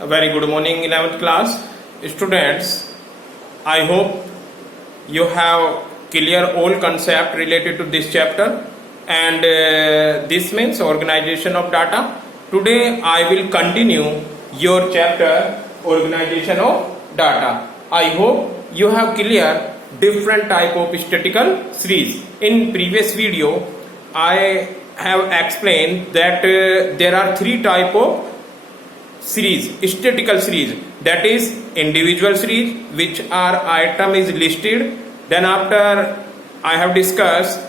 A very good morning, 11th class students. I hope you have clear all concept related to this chapter, and this means organization of data. Today I will continue your chapter organization of data. I hope you have clear different type of statistical series. In previous video I have explained that there are three type of series, statistical series, that is individual series, which are item is listed. Then after I have discussed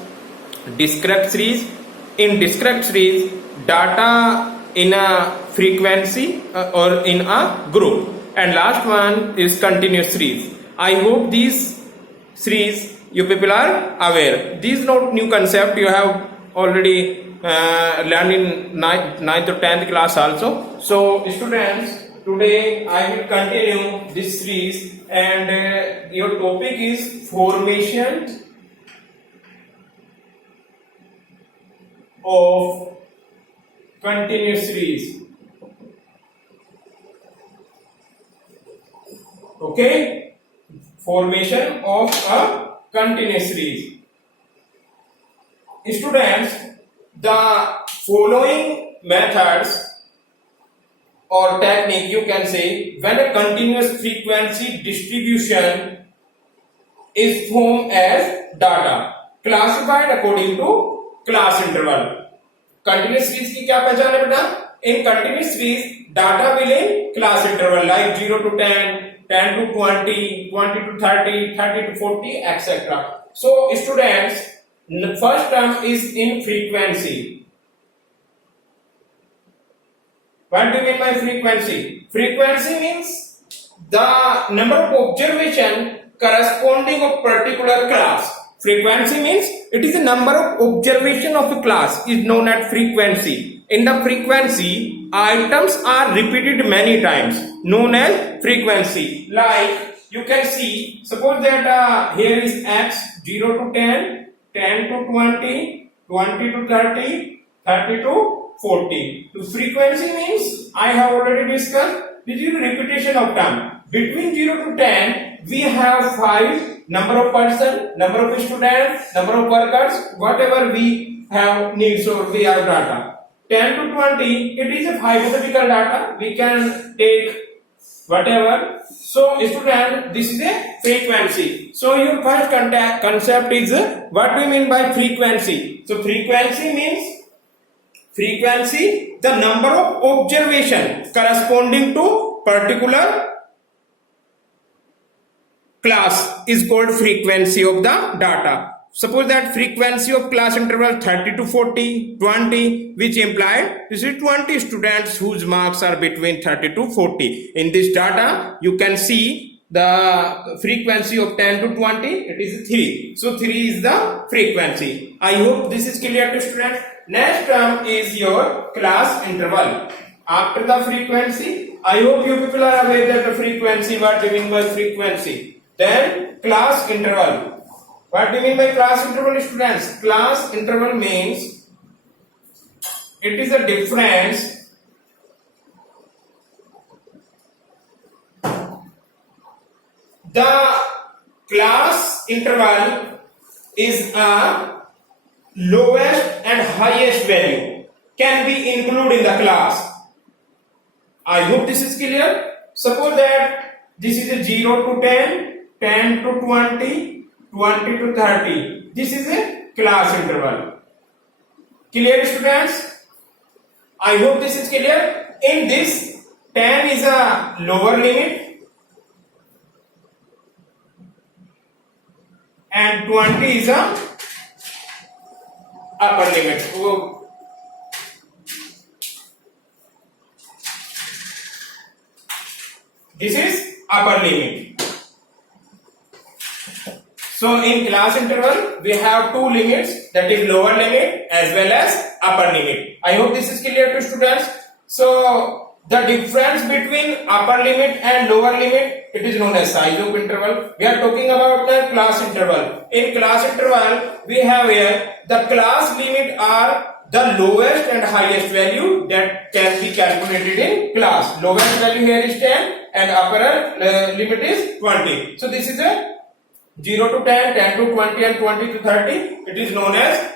discrete series. In discrete series, data in a frequency or in a group, and last one is continuous series. I hope these series you people are aware. These not new concept, you have already learned in 9th or 10th class also. So students, today I will continue this series, and your topic is formation of continuous series. Okay, formation of a continuous series. Students, the following methods or technique you can say when a continuous frequency distribution is formed as data classified according to class interval. Continuous series की क्या पहचान है बेटा? In continuous series, data will in class interval like 0 to 10, 10 to 20, 20 to 30, 30 to 40, etc. So students, first term is in frequency. What do you mean by frequency? Frequency means the number of observation corresponding of particular class. Frequency means it is the number of observation of a class is known as frequency. In the frequency, items are repeated many times, known as frequency. Like you can see, suppose that here is x 0 to 10, 10 to 20, 20 to 30, 30 to 40. So frequency means I have already discussed. This is repetition of time. Between 0 to 10, we have 5 number of person, number of students, number of workers, whatever we have needs or we have data. 10 to 20, it is a hypothetical data. We can take whatever. So student, this is a frequency. So your first concept is what we mean by frequency. So frequency means the number of observation corresponding to particular class is called frequency of the data. Suppose that frequency of class interval 30 to 40, 20, which implied this is 20 students whose marks are between 30 to 40. In this data, you can see the frequency of 10 to 20, it is 3. So 3 is the frequency. I hope this is clear to students. Next term is your class interval. After the frequency, I hope you people are aware that the frequency, what do you mean by frequency? Then class interval. What do you mean by class interval, students? Class interval means it is a difference the class interval is a lowest and highest value can be included in the class. I hope this is clear. Suppose that this is a 0 to 10, 10 to 20, 20 to 30. This is a class interval. Clear, students? I hope this is clear. In this, 10 is a lower limit and 20 is a upper limit. This is upper limit. So in class interval, we have two limits, that is lower limit as well as upper limit. I hope this is clear to students. So the difference between upper limit and lower limit, it is known as size of interval. We are talking about the class interval. In class interval, we have here the class limit are the lowest and highest value that can be calculated in class. Lowest value here is 10 and upper limit is 20. So this is a 0 to 10, 10 to 20 and 20 to 30. It is known as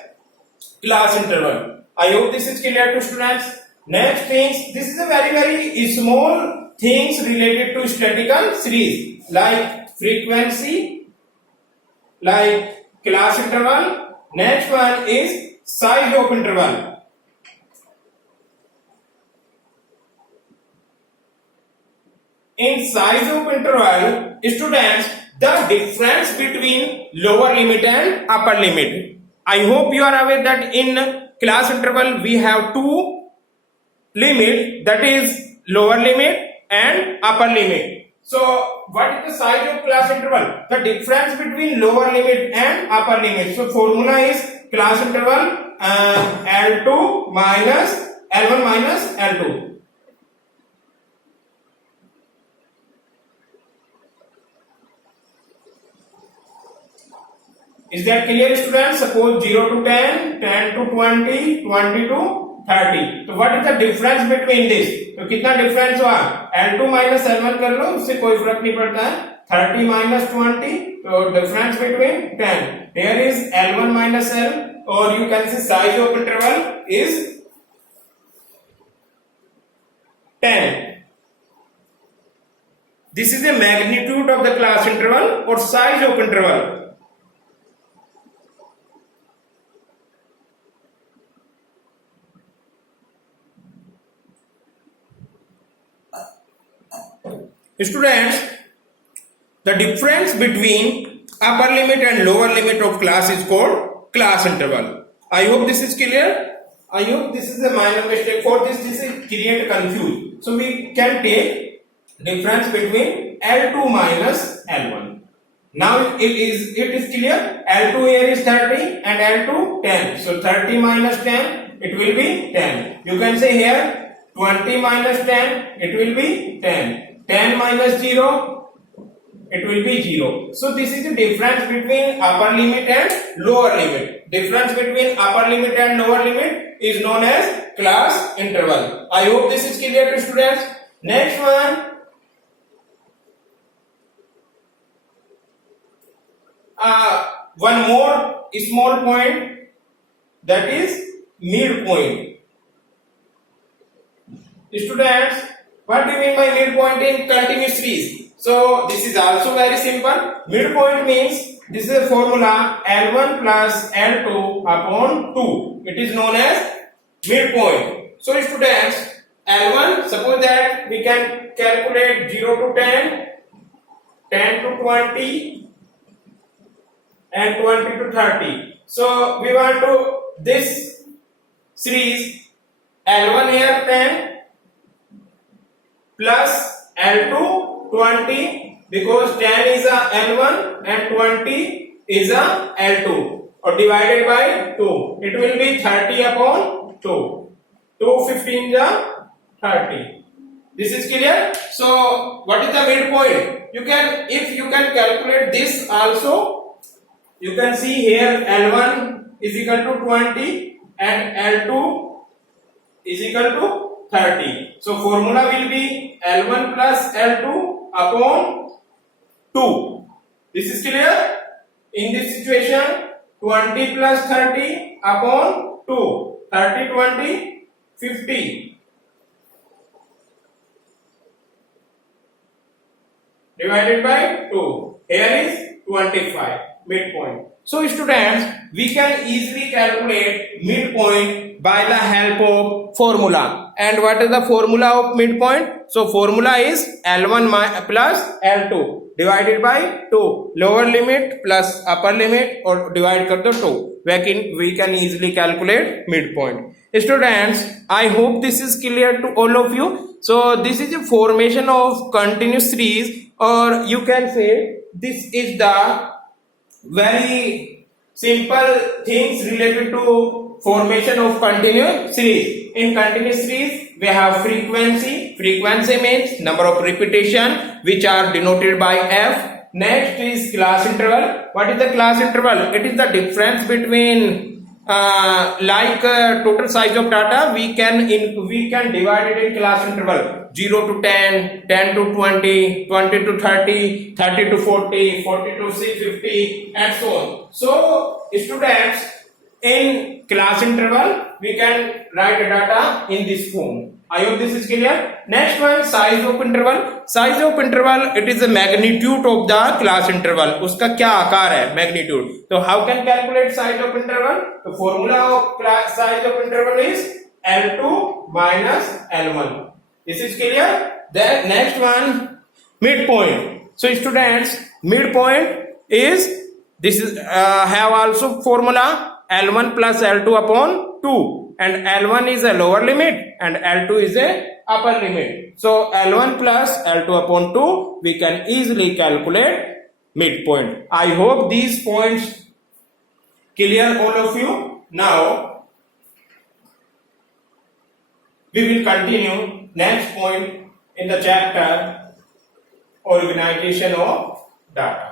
class interval. I hope this is clear to students. Next things, this is a very small things related to statistical series like frequency, like class interval. Next one is size of interval. In size of interval, students, the difference between lower limit and upper limit. I hope you are aware that in class interval we have two limit, that is lower limit and upper limit. So what is the size of class interval? The difference between lower limit and upper limit. So formula is class interval L2 minus L1 minus L2. Is that clear, students? Suppose 0 to 10, 10 to 20, 20 to 30. So what is the difference between this? तो कितना difference हुआ? L2 minus L1 कर लो, उससे कोई फर्क नहीं पड़ता है. 30 minus 20, so difference between 10. Here is L1 minus L, or you can say size of interval is 10. This is the magnitude of the class interval or size of interval. Students, the difference between upper limit and lower limit of class is called class interval. I hope this is clear. I hope this is a minor mistake. For this is create confuse. So we can take difference between L2 minus L1. Now it is clear. L2 here is 30 and L2 10. So 30 minus 10, it will be 10. You can say here 20 minus 10, it will be 10. 10 minus 0, it will be 0. So this is the difference between upper limit and lower limit. Difference between upper limit and lower limit is known as class interval. I hope this is clear to students. Next one. One more small point, that is midpoint. Students, what do you mean by midpoint in continuous series? So this is also very simple. Midpoint means this is a formula L1 plus L2 upon 2. It is known as midpoint. So students, L1, suppose that we can calculate 0 to 10, 10 to 20 and 20 to 30. So we want to this series L1 here 10 plus L2 20, because 10 is a L1 and 20 is a L2, or divided by 2. It will be 30 upon 2. 2 15 is 30. This is clear? So what is the midpoint? You can, if you can calculate this also, you can see here L1 is equal to 20 and L2 is equal to 30. So formula will be L1 plus L2 upon 2. This is clear? In this situation, 20 plus 30 upon 2. 30, 20, 50. Divided by 2. Here is 25. Midpoint. So students, we can easily calculate midpoint by the help of formula. And what is the formula of midpoint? So formula is L1 plus L2 divided by 2. Lower limit plus upper limit, or divide kar do 2. We can easily calculate midpoint. Students, I hope this is clear to all of you. So this is a formation of continuous series, or you can say this is the very simple things related to formation of continuous series. In continuous series, we have frequency. Frequency means number of repetition, which are denoted by F. Next is class interval. What is the class interval? It is the difference between total size of data, we can divide it in class interval 0 to 10, 10 to 20, 20 to 30, 30 to 40, 40 to 650, and so on. So students, in class interval we can write data in this form. I hope this is clear. Next one, size of interval. Size of interval, it is the magnitude of the class interval. उसका क्या आकार है? Magnitude. So how can calculate size of interval? The formula of class size of interval is L2 minus L1. This is clear. Then next one, midpoint. So students, midpoint is this is have also formula L1 plus L2 upon 2. And L1 is a lower limit and L2 is a upper limit. So L1 plus L2 upon 2, we can easily calculate midpoint. I hope these points clear all of you. Now we will continue next point in the chapter, organization of data.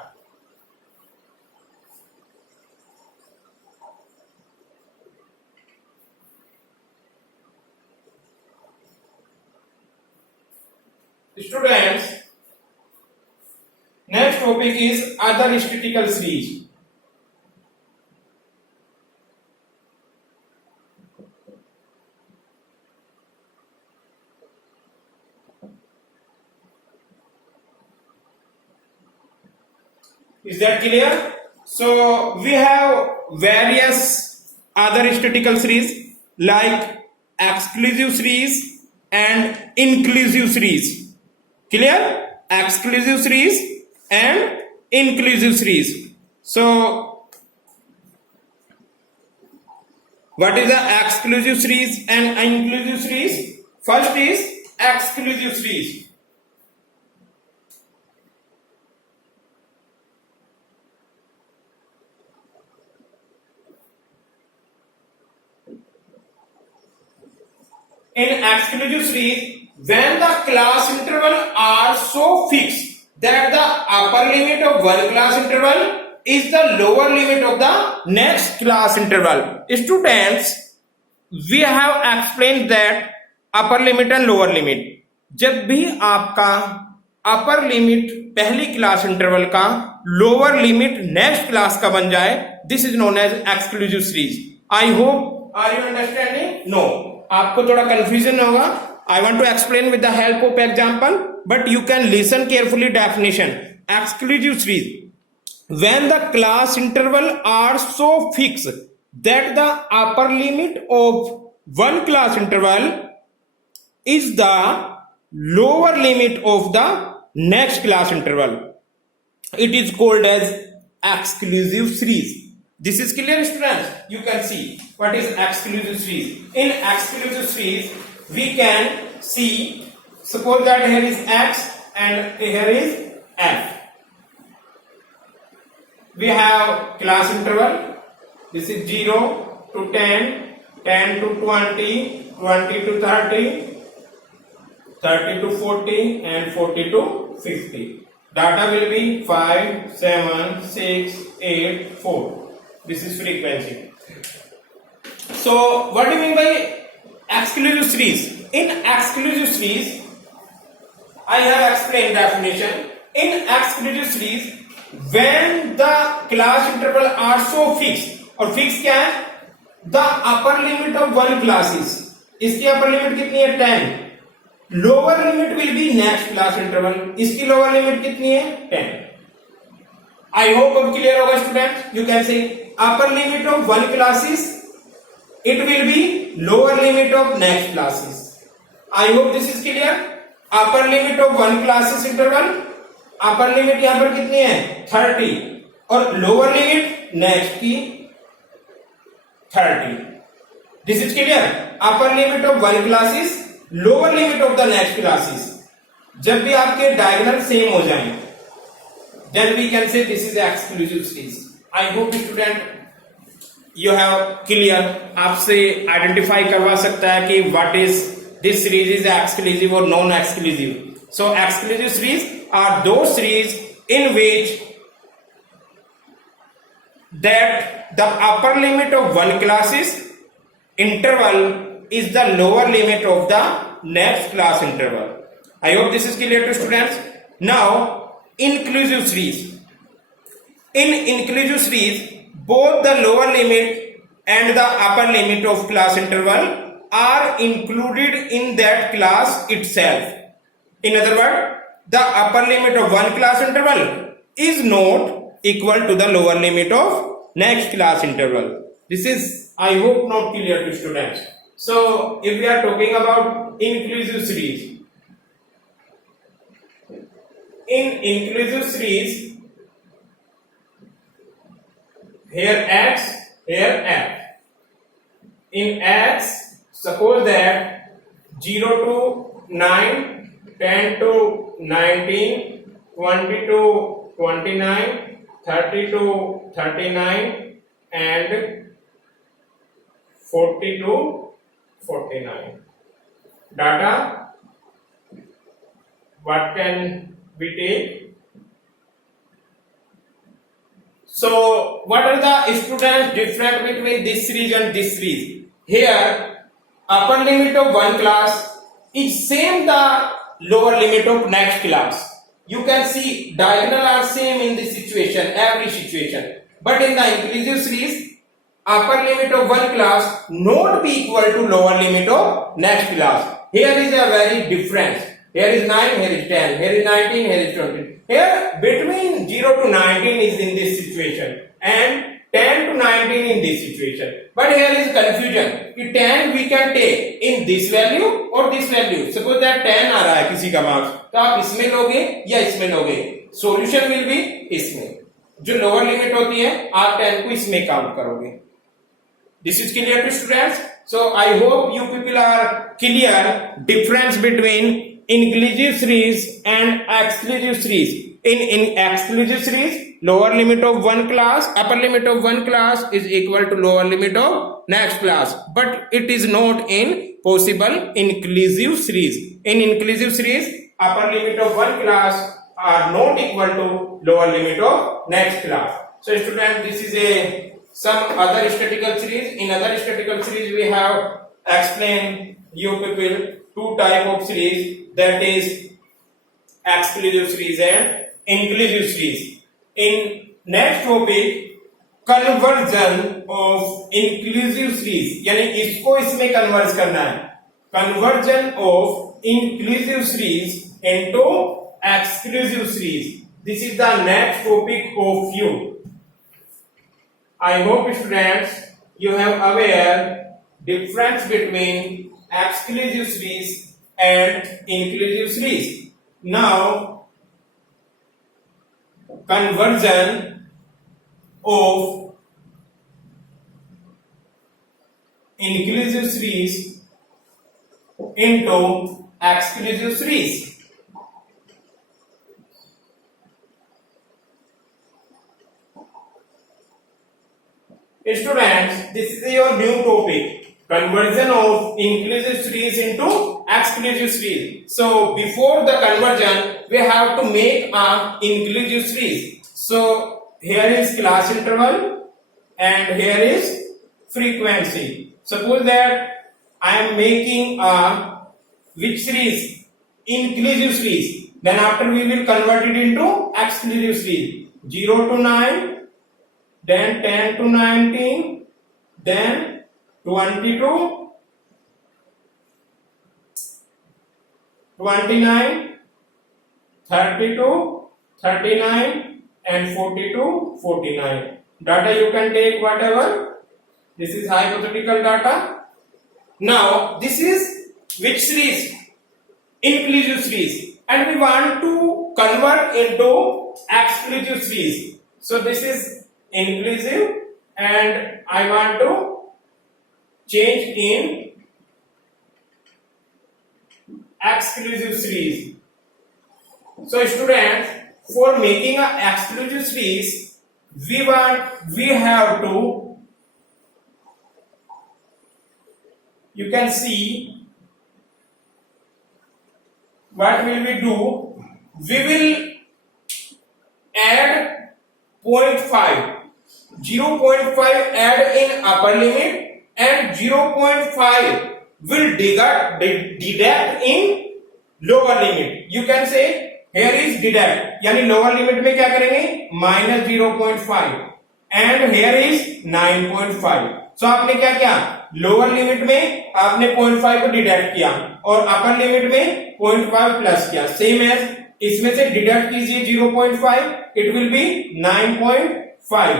Students, next topic is other statistical series. Is that clear? So we have various other statistical series like exclusive series and inclusive series. Clear? Exclusive series and inclusive series. So what is the exclusive series and inclusive series? First is exclusive series. In exclusive series, when the class interval are so fixed that the upper limit of one class interval is the lower limit of the next class interval. Students, we have explained that upper limit and lower limit. जब भी आपका upper limit पहली class interval का lower limit next class का बन जाए, this is known as exclusive series. I hope are you understanding? No, आपको थोड़ा कंफ्यूजन होगा. I want to explain with the help of example, but you can listen carefully definition. Exclusive series. When the class interval are so fixed that the upper limit of one class interval is the lower limit of the next class interval, it is called as exclusive series. This is clear, students? You can see what is exclusive series. In exclusive series, we can see, suppose that here is X and here is F. We have class interval. This is 0 to 10, 10 to 20, 20 to 30, 30 to 40 and 40 to 50. Data will be 5, 7, 6, 8, 4. This is frequency. So what do you mean by exclusive series? In exclusive series, I have explained definition. In exclusive series, when the class interval are so fixed, और fixed क्या है? The upper limit of one class is, इसकी upper limit कितनी है? 10. Lower limit will be next class interval. इसकी lower limit कितनी है? 10. I hope अब clear होगा student. You can say upper limit of one class is, it will be lower limit of next classes. I hope this is clear. Upper limit of one classes interval, upper limit यहाँ पर कितनी है? 30 और lower limit next की 30. This is clear. Upper limit of one classes, lower limit of the next classes. जब भी आपके diagonal same हो जाएं, then we can say this is exclusive series. I hope student you have clear. आपसे identify करवा सकता है कि what is this series is exclusive or non-exclusive. So exclusive series are those series in which that the upper limit of one class's interval is the lower limit of the next class interval. I hope this is clear to students. Now, inclusive series. In inclusive series, both the lower limit and the upper limit of class interval are included in that class itself. In other words, the upper limit of one class interval is not equal to the lower limit of next class interval. This is, I hope, not clear to students. So, if we are talking about inclusive series, in inclusive series, here x, here f. In x, suppose that 0 to 9, 10 to 19, 20 to 29, 30 to 39, and 40 to 49. Data, what can we take? So, what are the students difference between this series and this series? Here, upper limit of one class is same the lower limit of next class. You can see diagonal are same in this situation, every situation. But in the inclusive series, upper limit of one class not be equal to lower limit of next class. Here is a very difference. Here is 9, here is 10, here is 19, here is 20. Here between 0 to 19 is in this situation and 10 to 19 in this situation. But here is confusion. कि 10 we can take in this value or this value. Suppose that 10 आ रहा है किसी का marks, तो आप इसमें लोगे या इसमें लोगे. Solution will be इसमें. जो lower limit होती है, आप 10 को इसमें काउंट करोगे. This is clear to students. So I hope you people are clear difference between inclusive series and exclusive series. In exclusive series, lower limit of one class, upper limit of one class is equal to lower limit of next class. But it is not in possible inclusive series. In inclusive series, upper limit of one class are not equal to lower limit of next class. So students, this is a some other statistical series. In other statistical series, we have explained you people two type of series, that is exclusive series and inclusive series. In next topic, conversion of inclusive series, यानी इसको इसमें convert करना है. Conversion of inclusive series into exclusive series. This is the next topic of you. I hope students you have aware difference between exclusive series and inclusive series. Now, conversion of inclusive series into exclusive series. Students, this is your new topic, conversion of inclusive series into exclusive series. So before the conversion, we have to make a inclusive series. So here is class interval and here is frequency. Suppose that I am making a which series? Inclusive series. Then after we will convert it into exclusive series. 0 to 9. Then 10 to 19, then 20 to 29, 30 to 39, and 40 to 49. Data you can take whatever. This is hypothetical data. Now this is which series? Inclusive series. And we want to convert into exclusive series. So this is inclusive and I want to change in exclusive series. So students, for making an exclusive series, we have to, you can see what will we do? We will add 0.5 0.5 add in upper limit and 0.5 will deduct in lower limit. You can say here is deduct, यानी lower limit में क्या करेंगे minus 0.5 and here is 9.5. So आपने क्या किया lower limit में आपने 0.5 को डिडक्ट किया और अपर लिमिट में 0.5 प्लस किया. सेम एज इसमें से डिडक्ट कीजिए 0.5, इट विल बी 9.5.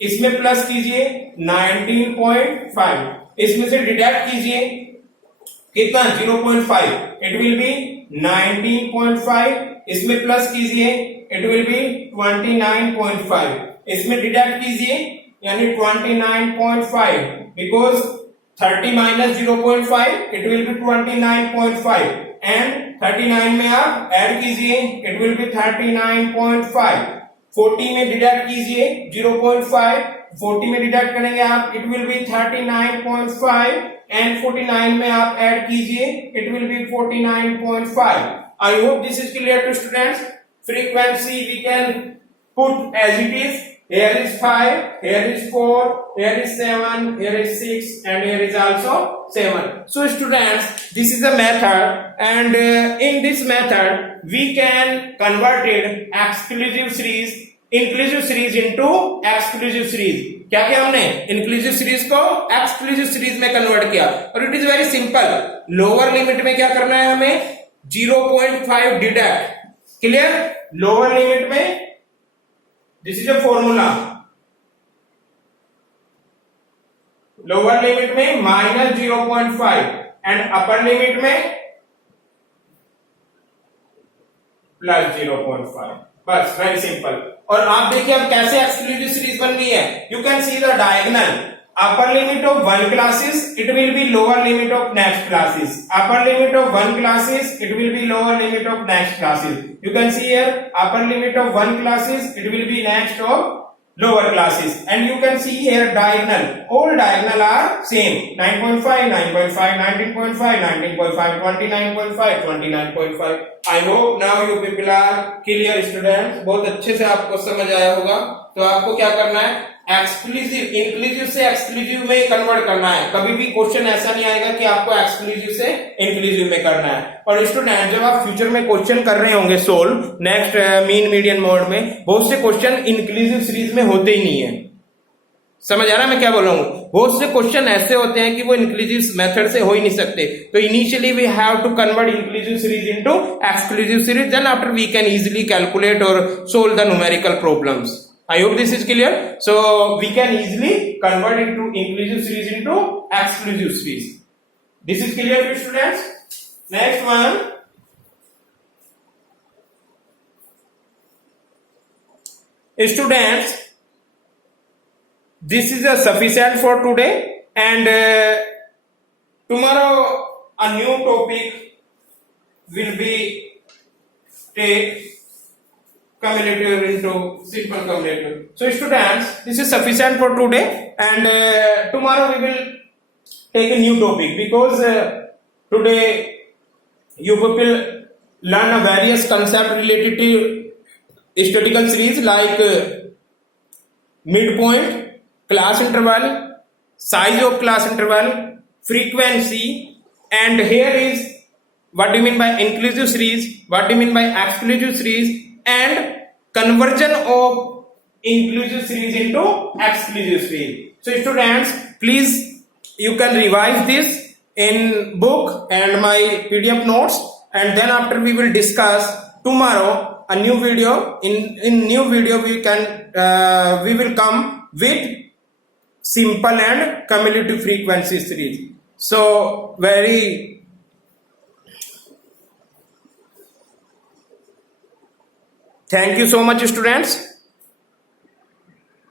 इसमें प्लस कीजिए 19.5. इसमें से डिडक्ट कीजिए कितना 0.5, इट विल बी 19.5. इसमें प्लस कीजिए इट विल बी 29.5. इसमें डिडक्ट कीजिए यानी 29.5, because 30 minus 0.5 it will B 29.5 and 39 में आप ऐड कीजिए इट विल बी 39.5. 40 में डिडक्ट कीजिए 0.5, 40 में डिडक्ट करेंगे आप इट विल बी 39.5 एंड 49 में आप ऐड कीजिए it will be 49.5. I hope this is clear to students. Frequency we can put as it is. Here is 5, here is 4, here is 7, here is 6 and here is also 7. So students, this is a method and in this method we can convert it exclusive series, inclusive series into exclusive series. क्या किया हमने inclusive series को exclusive series में convert किया और it is very simple. Lower limit में क्या करना है हमें 0.5 डिडक्ट. क्लियर. लोअर लिमिट में this is a formula. Lower limit में माइनस 0.5 एंड अपर लिमिट में प्लस 0.5. बस वेरी सिंपल. और आप देखिए अब कैसे एक्सक्लूसिव सीरीज बन गई है. You can see the diagonal. upper limit of one classes it will be lower limit of next classes. Upper limit of one classes it will be lower limit of next classes. You can see here upper limit of one classes it will be next of lower classes and you can see here diagonal. All diagonal are same. 9.5, 9.5, 19.5, 19.5, 29.5, 29.5. I hope now you people are clear students. बहुत अच्छे से आपको समझ आया होगा. तो आपको क्या करना है एक्सक्लूसिव इंक्लूसिव से एक्सक्लूसिव में कन्वर्ट करना है. कभी भी क्वेश्चन ऐसा नहीं आएगा कि आपको एक्सक्लूसिव से इंक्लूसिव में करना है. और स्टूडेंट जब आप फ्यूचर में क्वेश्चन कर रहे होंगे solve next mean median mode में बहुत से क्वेश्चन इंक्लूसिव सीरीज में होते ही नहीं है. समझ आ रहा है मैं क्या बोल रहा हूँ. बहुत से क्वेश्चन ऐसे होते हैं कि वो इंक्लूसिव मेथड से हो ही नहीं सकते. तो initially we have to convert inclusive series into exclusive series. Then after we can easily calculate और solve the numerical problems. I hope this is clear. So we can easily convert into inclusive series into exclusive series. This is clear to students. Next one. Students, this is a sufficient for today and tomorrow a new topic will be take cumulative into simple cumulative. So students, this is sufficient for today and tomorrow we will take a new topic because today you people learn a various concept related to statistical series like midpoint, class interval, size of class interval, frequency, and here is what do you mean by inclusive series, what do you mean by exclusive series, and conversion of inclusive series into exclusive series. So students, please you can revise this in book and my PDF notes and then after we will discuss tomorrow a new video. In new video we will come with simple and cumulative frequency series. So thank you so much students.